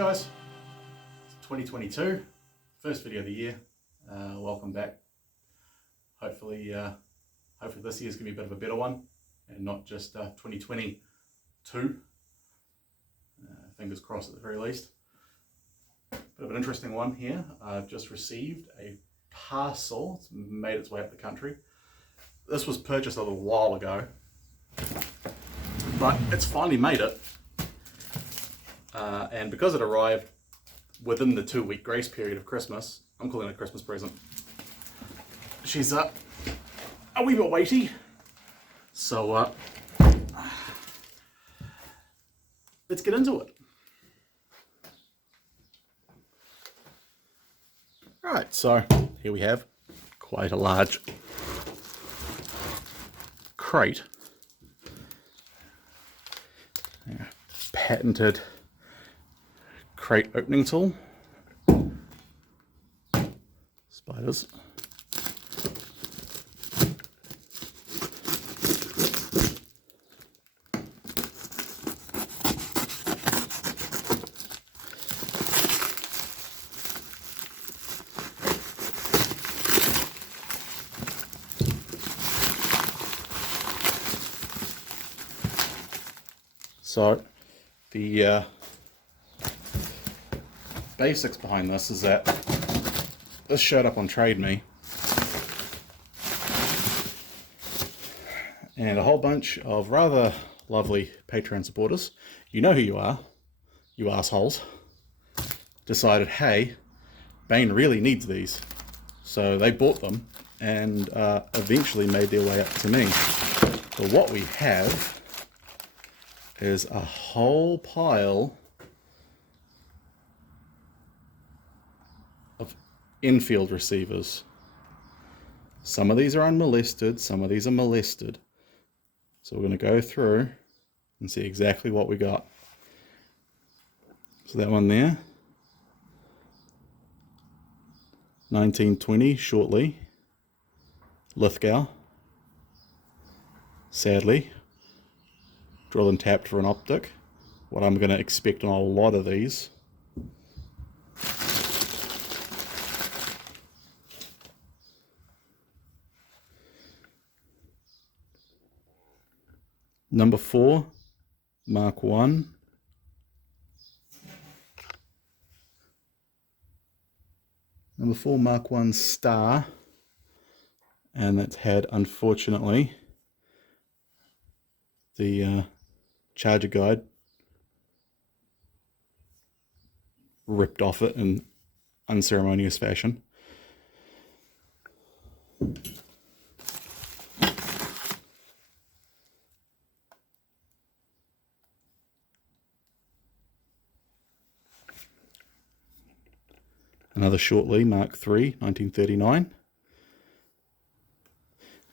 guys, it's 2022, first video of the year. Welcome back. Hopefully this year's gonna be a bit of a better one and not just 2022. Fingers crossed at the very least. Bit of an interesting one here. I've just received a parcel. It's made its way up the country. This was purchased a little while ago, but it's finally made it. And because it arrived within the 2-week grace period of Christmas, I'm calling it a Christmas present. She's a wee bit weighty, so let's get into it. Right, so here we have quite a large crate. Yeah, patented crate opening tool. Spiders. So the basics behind this is that this showed up on Trade Me, and a whole bunch of rather lovely Patreon supporters, you know who you are, you assholes, decided, hey, Bane really needs these. So they bought them and eventually made their way up to me. So what we have is a whole pile of infield receivers. Some of these are unmolested, some of these are molested. So we're going to go through and see exactly what we got. So that one there, 1920 Shortly, Lithgow, sadly, drilled and tapped for an optic. What I'm going to expect on a lot of these. Number 4, Mark 1. Number 4, Mark 1 Star. And that's had, unfortunately, the charger guide ripped off it in unceremonious fashion. Another Shortly, Mark III, 1939.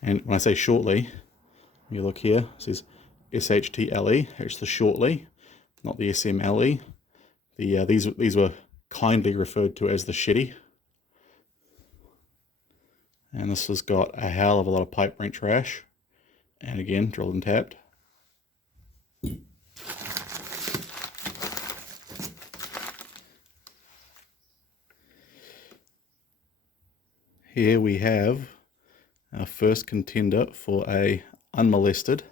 And when I say Shortly, you look here, it says SHTLE, it's the Shortly, not the SMLE. These were kindly referred to as the Shetty. And this has got a hell of a lot of pipe wrench rash. And again, drilled and tapped. Here we have our first contender for a unmolested.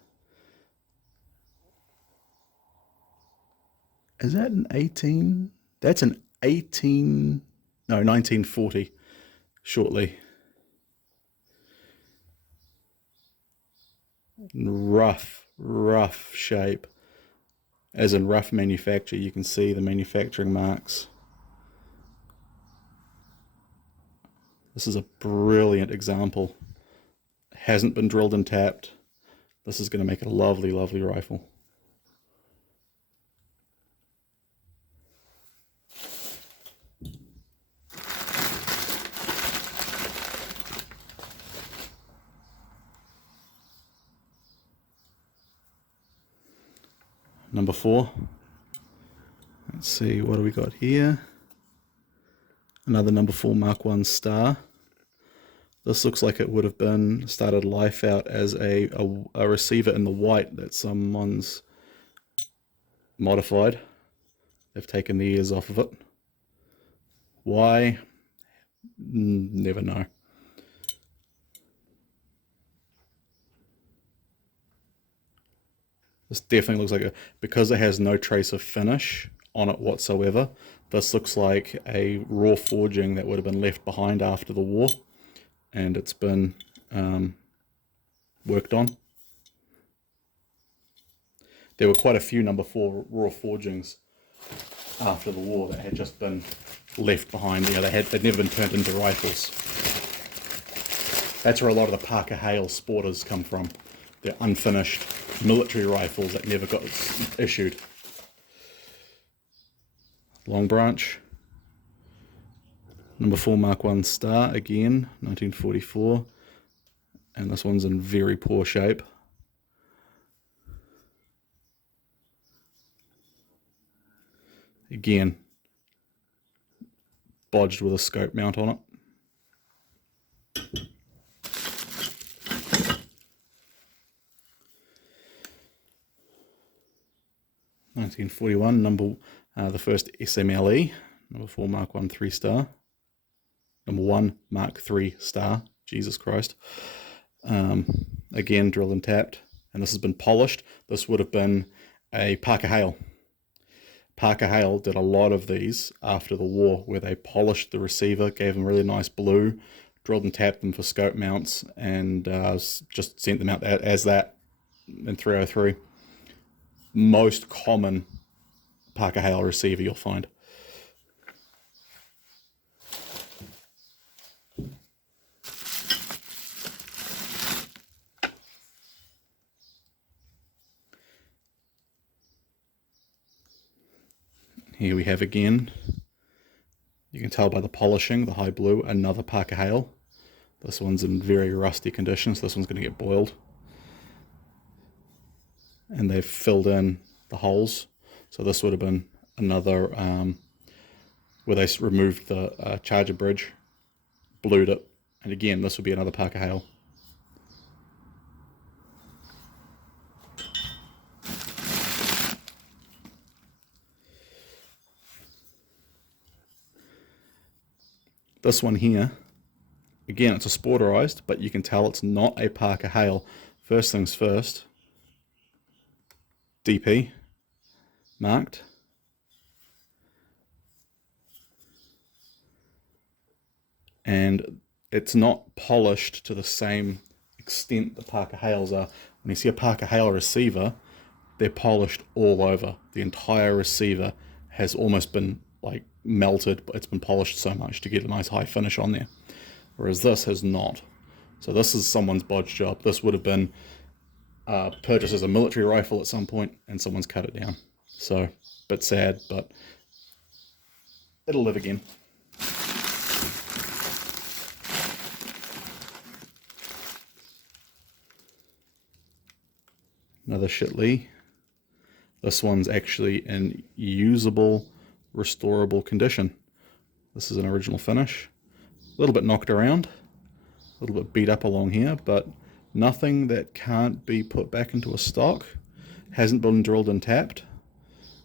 Is that an 18? That's an 1940 Shortly. Rough shape. As in rough manufacture, you can see the manufacturing marks. This is a brilliant example. Hasn't been drilled and tapped. This is going to make a lovely, lovely rifle. Number 4. Let's see, what do we got here? Another number 4 Mark 1 Star. This looks like it would have been started life out as a receiver in the white that someone's modified. They've taken the ears off of it. Why? Never know. This definitely looks like because it has no trace of finish on it whatsoever, this looks like a raw forging that would have been left behind after the war, and it's been worked on. There were quite a few number 4 raw forgings after the war that had just been left behind. They'd never been turned into rifles. That's where a lot of the Parker Hale Sporters come from. They're unfinished military rifles that never got issued. Long Branch, number 4 Mark 1 Star, again, 1944, and this one's in very poor shape. Again, bodged with a scope mount on it. (1941) the first SMLE, number 4 Mark 1 3 Star, number 1 Mark 3 Star, Jesus Christ. Again, drilled and tapped, and this has been polished. This would have been a Parker Hale. Parker Hale did a lot of these after the war, where they polished the receiver, gave them really nice blue, drilled and tapped them for scope mounts, and just sent them out as that in 303. Most common Parker Hale receiver you'll find. Here we have again, you can tell by the polishing, the high blue, another Parker Hale. This one's in very rusty condition, so this one's going to get boiled. And they've filled in the holes. So this would have been another, where they removed the charger bridge, blued it, and again, this would be another Parker Hale. This one here, again, it's a sporterized, but you can tell it's not a Parker Hale. First things first, DP marked. And it's not polished to the same extent that Parker Hales are. When you see a Parker Hale receiver, they're polished all over. The entire receiver has almost been like melted, but it's been polished so much to get a nice high finish on there. Whereas this has not. So this is someone's bodge job. This would have been purchased as a military rifle at some point, and someone's cut it down. So, a bit sad, but it'll live again. Another Shitley. This one's actually in usable, restorable condition. This is an original finish. A little bit knocked around, a little bit beat up along here, but nothing that can't be put back into a stock. Hasn't been drilled and tapped,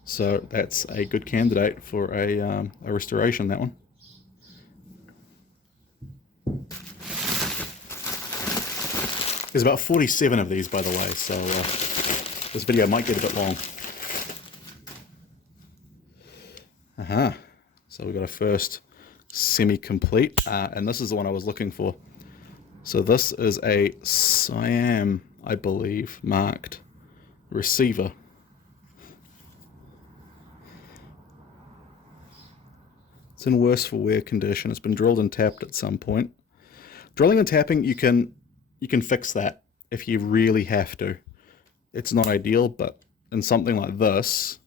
so that's a good candidate for a restoration, that one. There's about 47 of these, by the way, so this video might get a bit long. So we got a first semi-complete, and this is the one I was looking for. So this is a Siam, I believe, marked receiver. It's in worse for wear condition. It's been drilled and tapped at some point. Drilling and tapping, you can fix that if you really have to. It's not ideal, but in something like this,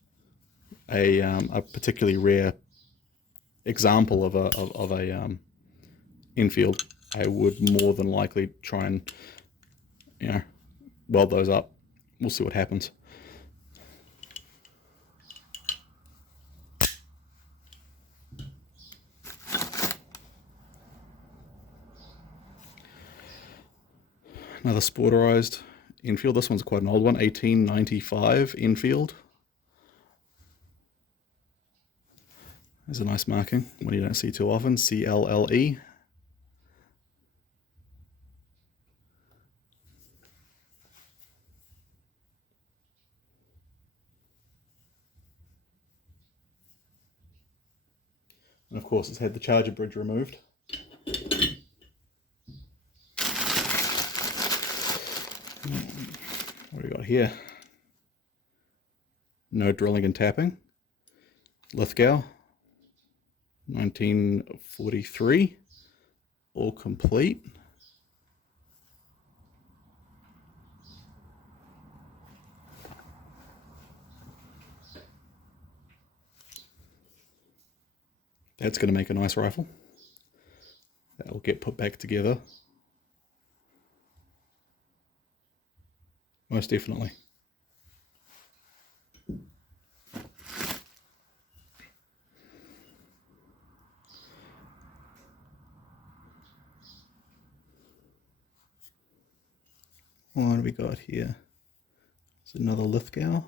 a particularly rare example of a Enfield, I would more than likely try and, weld those up. We'll see what happens. Another sporterized Enfield. This one's quite an old one, 1895 Enfield. There's a nice marking, one you don't see too often, CLLE. And of course it's had the charger bridge removed. What do we got here? No drilling and tapping. Lithgow, 1943, all complete. That's going to make a nice rifle. That will get put back together. Most definitely. What do we got here? It's another Lithgow.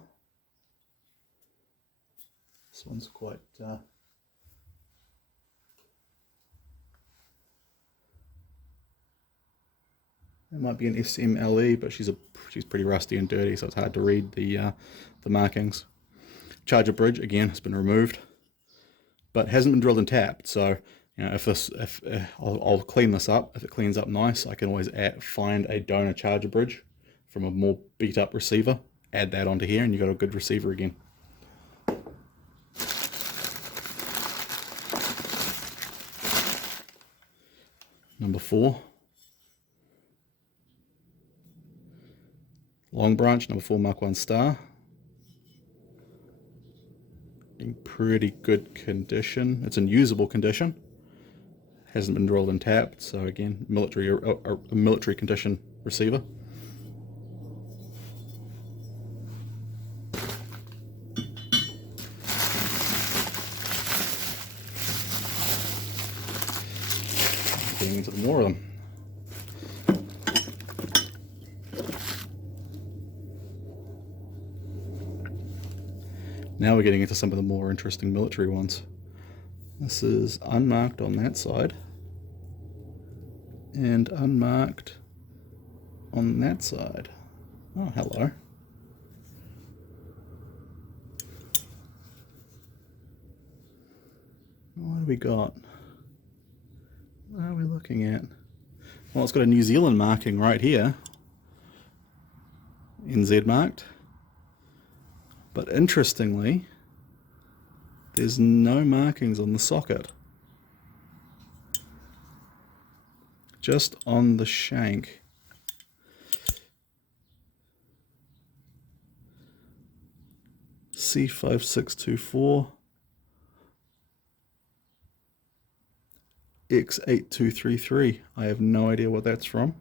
This one's quite it might be an SMLE, but she's pretty rusty and dirty, so it's hard to read the markings. Charger bridge again has been removed, but hasn't been drilled and tapped. So you know, I'll clean this up. If it cleans up nice, I can always find a donor charger bridge from a more beat up receiver, add that onto here, and you got a good receiver again. Number 4. Long branch, number 4 Mark 1 Star. In pretty good condition. It's in usable condition. Hasn't been drilled and tapped, so again, a military condition receiver. Getting into more of them. Now we're getting into some of the more interesting military ones. This is unmarked on that side and unmarked on that side. Oh, hello. What do we got? What are we looking at? Well, it's got a New Zealand marking right here. NZ marked. But interestingly, there's no markings on the socket. Just on the shank. C5624 X8233. I have no idea what that's from.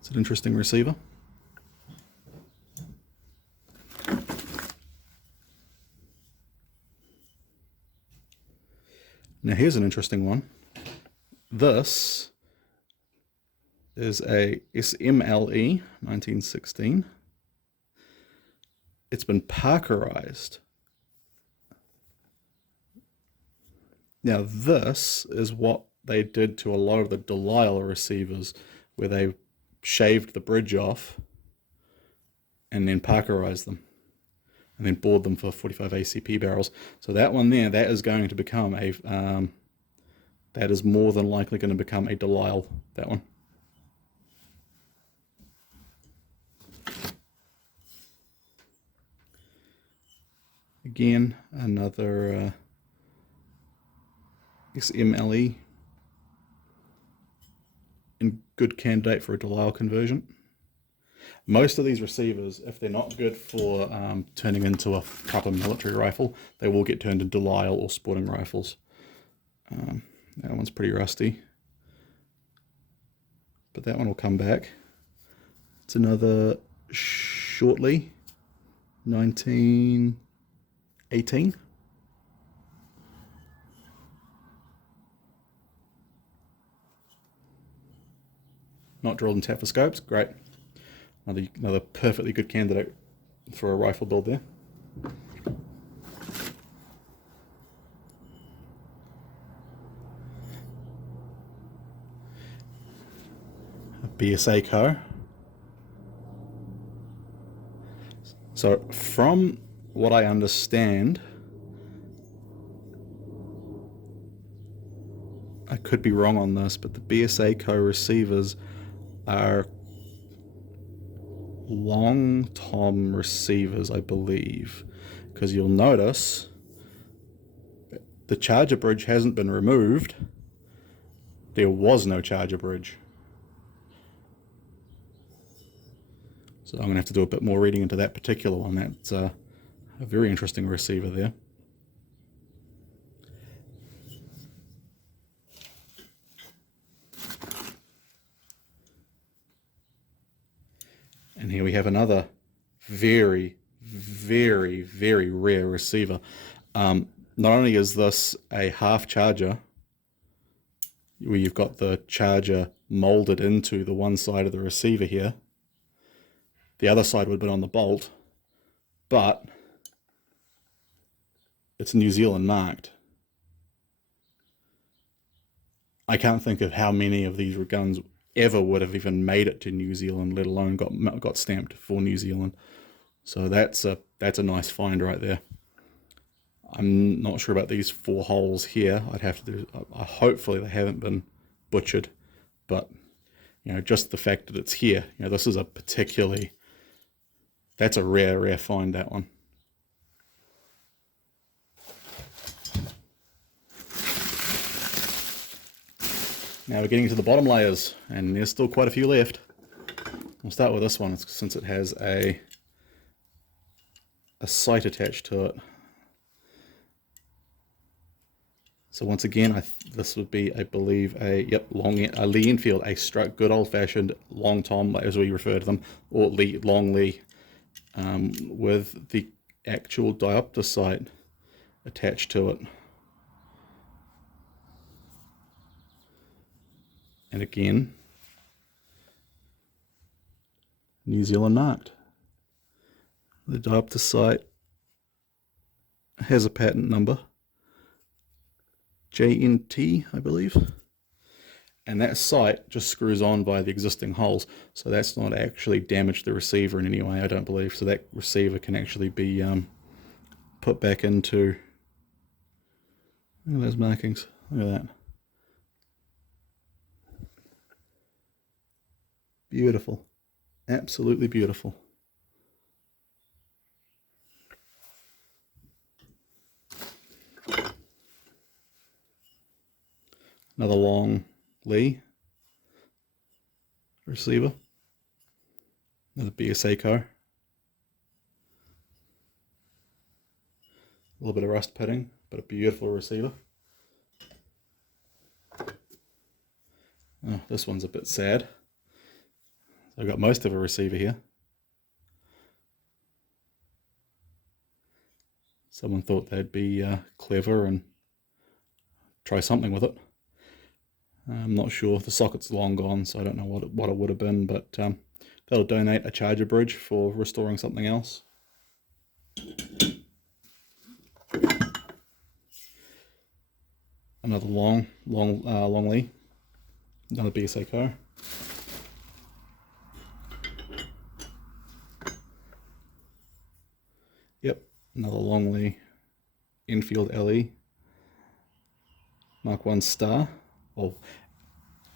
It's an interesting receiver. Now here's an interesting one. This is a SMLE 1916. It's been Parkerized. Now this is what they did to a lot of the Delisle receivers, where they shaved the bridge off and then Parkerized them and then bored them for 45 ACP barrels. So that one there, that is going to become a that is more than likely going to become a Delisle, that one. Again, another SMLE, and good candidate for a Delisle conversion. Most of these receivers, if they're not good for turning into a proper military rifle, they will get turned into Delisle or sporting rifles. That one's pretty rusty, but that one will come back. It's another Shortley 1918. Not drilled and tapped for scopes. Great. Another perfectly good candidate for a rifle build there. A BSA car. So from what I understand, I could be wrong on this, but the BSA Co receivers are long tom receivers, I believe, because you'll notice the charger bridge hasn't been removed. There was no charger bridge. So I'm going to have to do a bit more reading into that particular one. That's a very interesting receiver there. And here we have another very, very, very rare receiver. Not only is this a half charger, where you've got the charger molded into the one side of the receiver here, the other side would have been on the bolt, but it's New Zealand marked. I can't think of how many of these guns ever would have even made it to New Zealand, let alone got stamped for New Zealand. So that's a nice find right there. I'm not sure about these 4 holes here. I'd have to do. Hopefully they haven't been butchered, but you know, just the fact that it's here. You know, this is a particularly. That's a rare find, that one. Now we're getting to the bottom layers, and there's still quite a few left. We'll start with this one, since it has a sight attached to it. So once again, this would be, I believe, a Lee Enfield, a good old-fashioned long tom, as we refer to them, or long Lee, with the actual diopter sight attached to it. And again, New Zealand marked. The diopter sight has a patent number, JNT, I believe. And that sight just screws on via the existing holes. So that's not actually damaged the receiver in any way, I don't believe. So that receiver can actually be put back into, look at those markings, look at that. Beautiful, absolutely beautiful. Another long Lee receiver, another BSA car. A little bit of rust pitting, but a beautiful receiver. Oh, this one's a bit sad. So I've got most of a receiver here. Someone thought they'd be clever and try something with it. I'm not sure. The socket's long gone, so I don't know what it would have been, but they'll donate a charger bridge for restoring something else. Another long Lee. Another BSA car. Yep, another long Lee Enfield LE Mark 1 star. Well,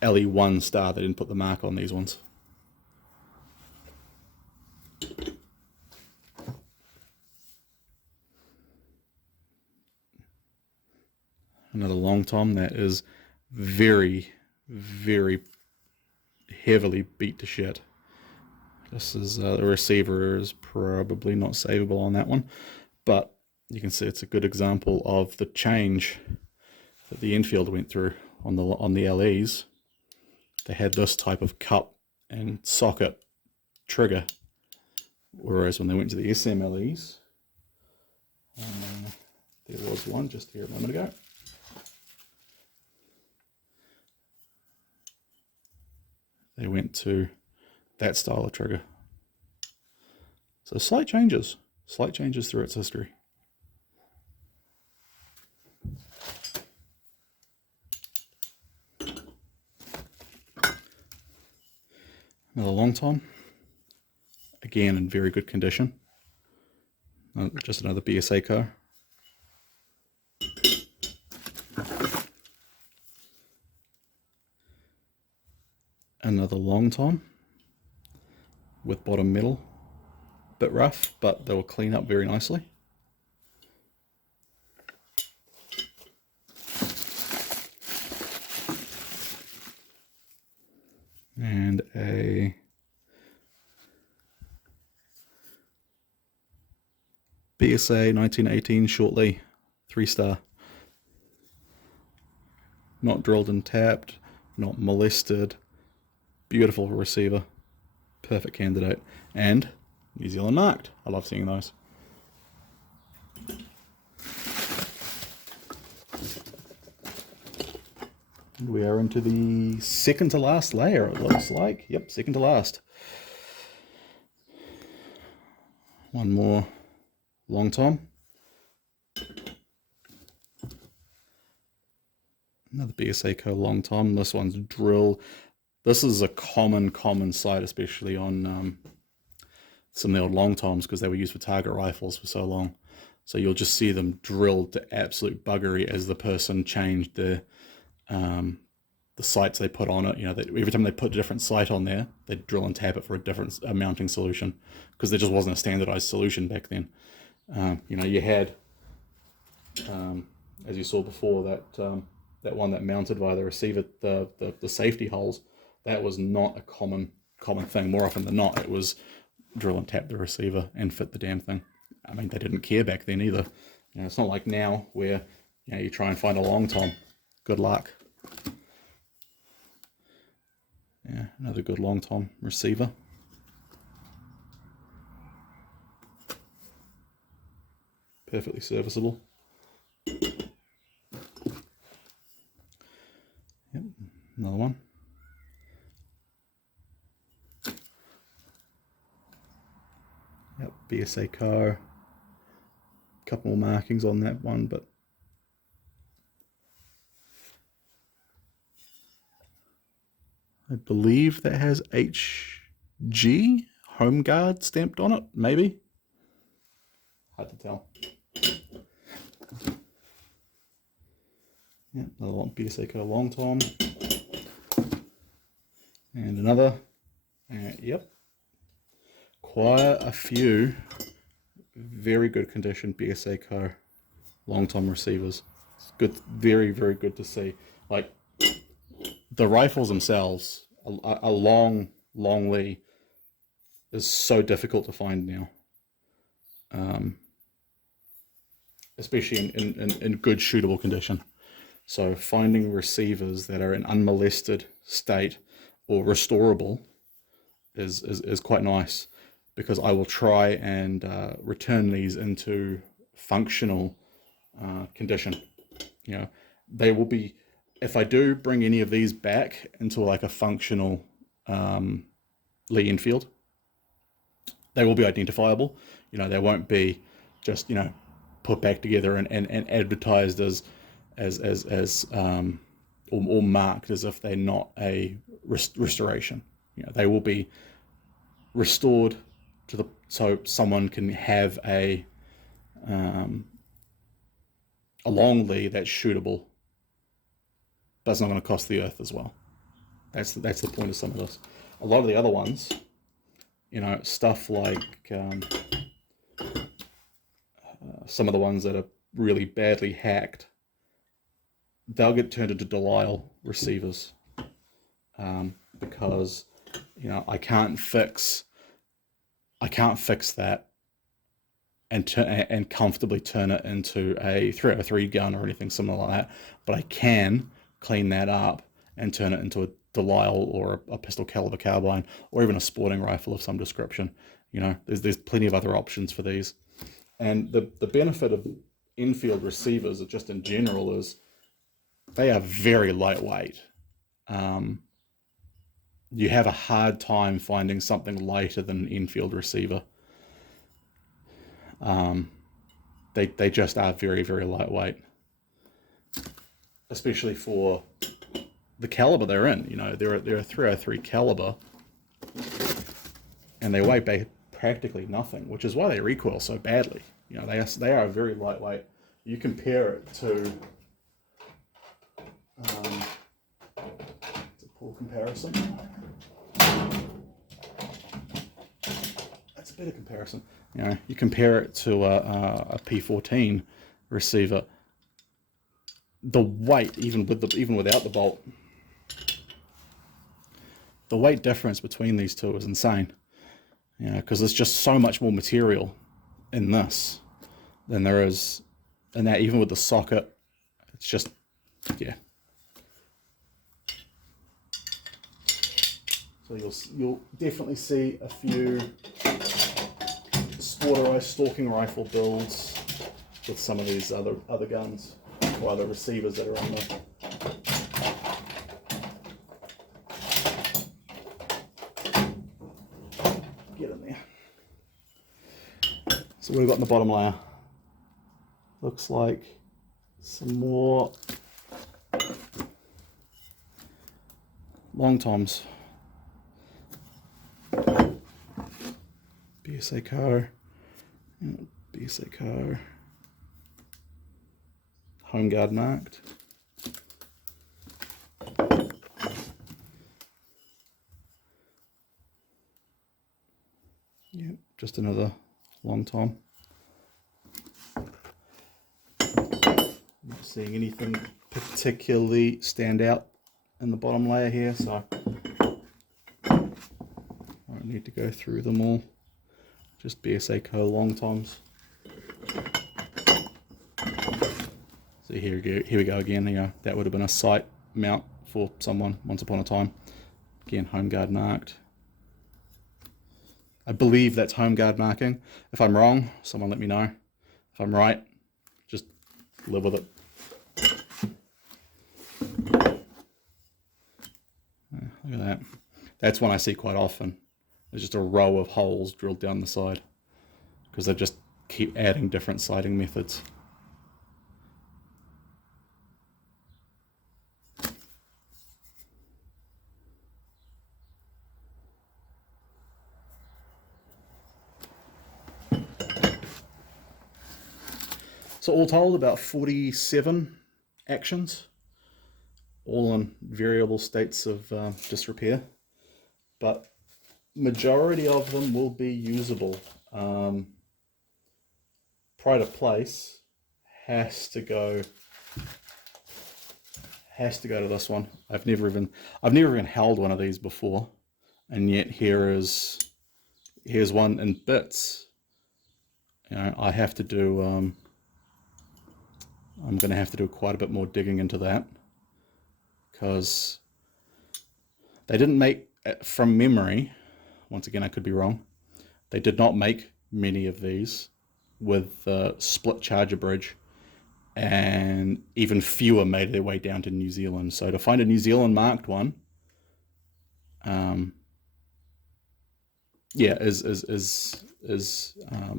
LE1 star, they didn't put the mark on these ones. Another long tom that is very, very heavily beat to shit. This is the receiver is probably not savable on that one, but you can see it's a good example of the change that the Enfield went through on the LEs. They had this type of cup and socket trigger, whereas when they went to the SMLEs, there was one just here a moment ago. They went to that style of trigger. So slight changes through its history. Another Long Tom, again in very good condition. Just another BSA car. Another Long Tom with bottom metal, bit rough, but they will clean up very nicely. And a BSA 1918 Shortly 3-star. Not drilled and tapped, not molested. Beautiful receiver. Perfect candidate. And New Zealand marked. I love seeing those. And we are into the second to last layer, it looks like. Yep, second to last. One more Long Tom. Another BSA Co Long Tom. This one's drill. This is a common sight, especially on some of the old Long Toms, because they were used for target rifles for so long. So you'll just see them drilled to absolute buggery as the person changed the sights they put on it. You know, every time they put a different sight on there, they'd drill and tap it for a different mounting solution, because there just wasn't a standardized solution back then. You know, you had, as you saw before, that one that mounted via the receiver, the safety holes. That was not a common thing. More often than not, it was drill and tap the receiver and fit the damn thing. I mean, they didn't care back then either. You know, it's not like now where, you know, you try and find a Long Tom. Good luck. Yeah, another good Long Tom receiver. Perfectly serviceable. Yep, another one. Yep, BSA car. Couple more markings on that one, but I believe that has HG Home Guard stamped on it, maybe. Hard to tell. Yeah, another one, BSA car Long Tom. And another. Yep. Quite a few very good condition BSA car Long Tom receivers. It's good, very good to see. Like, the rifles themselves, a long Lee is so difficult to find now, especially in good shootable condition. So finding receivers that are in unmolested state or restorable is quite nice, because I will try and return these into functional condition. You know, they will be, if I do bring any of these back into like a functional Lee Enfield, they will be identifiable. You know, they won't be just, you know, put back together and advertised as or marked as if they're not a restoration. You know, they will be restored to the, so someone can have a long Lee that's shootable, but it's not going to cost the earth as well. That's the point of some of this. A lot of the other ones, you know, stuff like some of the ones that are really badly hacked, they'll get turned into Delisle receivers, because, you know, I can't fix that and comfortably turn it into a 303 gun or anything similar like that, but I can clean that up and turn it into a Delisle or a pistol caliber carbine, or even a sporting rifle of some description. You know, there's plenty of other options for these. And the benefit of infield receivers, just in general, is they are very lightweight. You have a hard time finding something lighter than an infield receiver. They just are very, very lightweight, especially for the caliber they're in. You know, they're a 303 caliber, and they weigh practically nothing, which is why they recoil so badly. You know, they are very lightweight. You compare it to it's a poor comparison. That's a better comparison. You know, you compare it to a P14 receiver. The weight, even without the bolt, the weight difference between these two is insane. You know, because there's just so much more material in this than there is in that. Even with the socket, it's just, yeah. So you'll definitely see a few Sporterized stalking rifle builds with some of these other guns or other receivers that are on there. Get in there. So what we've got in the bottom layer looks like some more long toms. BSA car, BSA car, Home Guard marked. Yep, just another long tom. Not seeing anything particularly stand out in the bottom layer here, so I don't need to go through them all. Just BSA Co long toms. So here we go again. You know, that would have been a sight mount for someone once upon a time. Again, Home Guard marked. I believe that's Home Guard marking. If I'm wrong, someone let me know. If I'm right, just live with it. Look at that. That's one I see quite often. There's just a row of holes drilled down the side because they just keep adding different sighting methods. So all told, about 47 actions, all in variable states of disrepair, but majority of them will be usable. Pride of Place has to go to this one. I've never even held one of these before, and yet here's one in bits. You know, I have to do I'm going to have to do quite a bit more digging into that, because they didn't make, from memory, once again I could be wrong, they did not make many of these with split charger bridge, and even fewer made their way down to New Zealand. So to find a New Zealand marked one, yeah, is a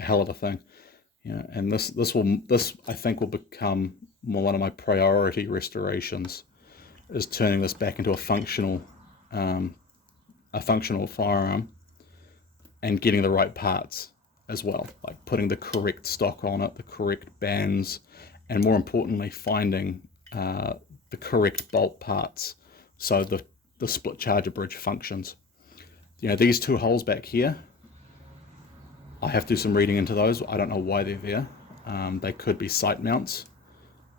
hell of a thing. Yeah, and this I think will become one of my priority restorations, is turning this back into a functional firearm, and getting the right parts as well, like putting the correct stock on it, the correct bands, and more importantly, finding the correct bolt parts so the split charger bridge functions. You know, these two holes back here, I have to do some reading into those. I don't know why they're there. They could be sight mounts,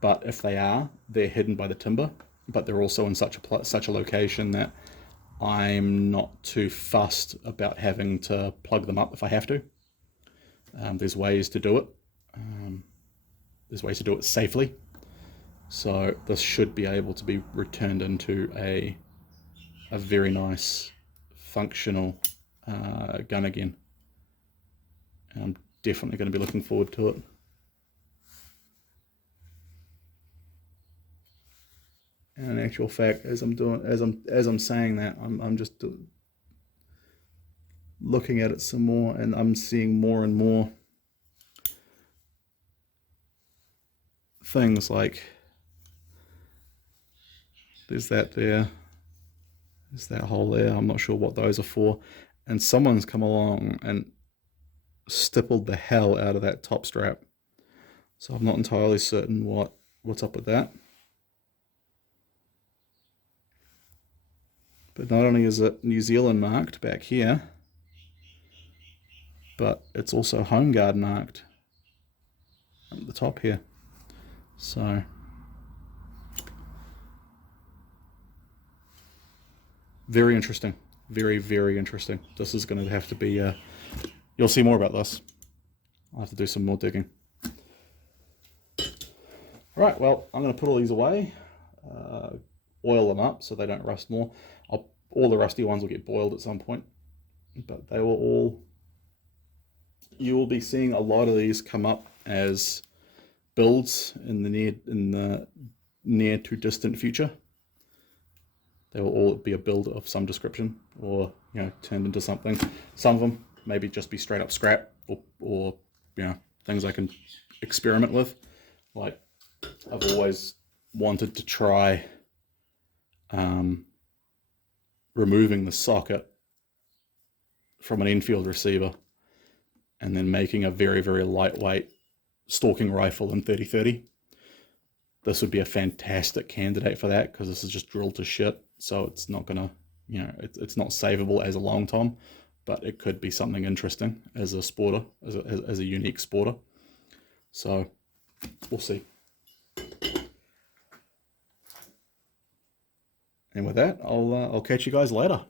but if they are, they're hidden by the timber, but they're also in such a location that I'm not too fussed about having to plug them up if I have to. There's ways to do it. There's ways to do it safely. So this should be able to be returned into a very nice functional gun again. And I'm definitely going to be looking forward to it. And in actual fact, as I'm saying that, I'm just looking at it some more, and I'm seeing more and more things like there's that there, there's that hole there. I'm not sure what those are for. And someone's come along and stippled the hell out of that top strap. So I'm not entirely certain what's up with that. But not only is it New Zealand marked back here, but it's also Home Guard marked at the top here. So very interesting. Very, very interesting. This is going to have to be, you'll see more about this. I'll have to do some more digging. All right, well, I'm going to put all these away, oil them up so they don't rust more. All the rusty ones will get boiled at some point, but they will all, you will be seeing a lot of these come up as builds in the near to distant future. They will all be a build of some description, or turned into something. Some of them maybe just be straight up scrap, or things I can experiment with. Like I've always wanted to try removing the socket from an Enfield receiver and then making a very, very lightweight stalking rifle in 30-30. This would be a fantastic candidate for that, because this is just drilled to shit. So it's not gonna, it's not savable as a long tom, but it could be something interesting as a sporter, as a unique sporter. So we'll see. And with that, I'll catch you guys later.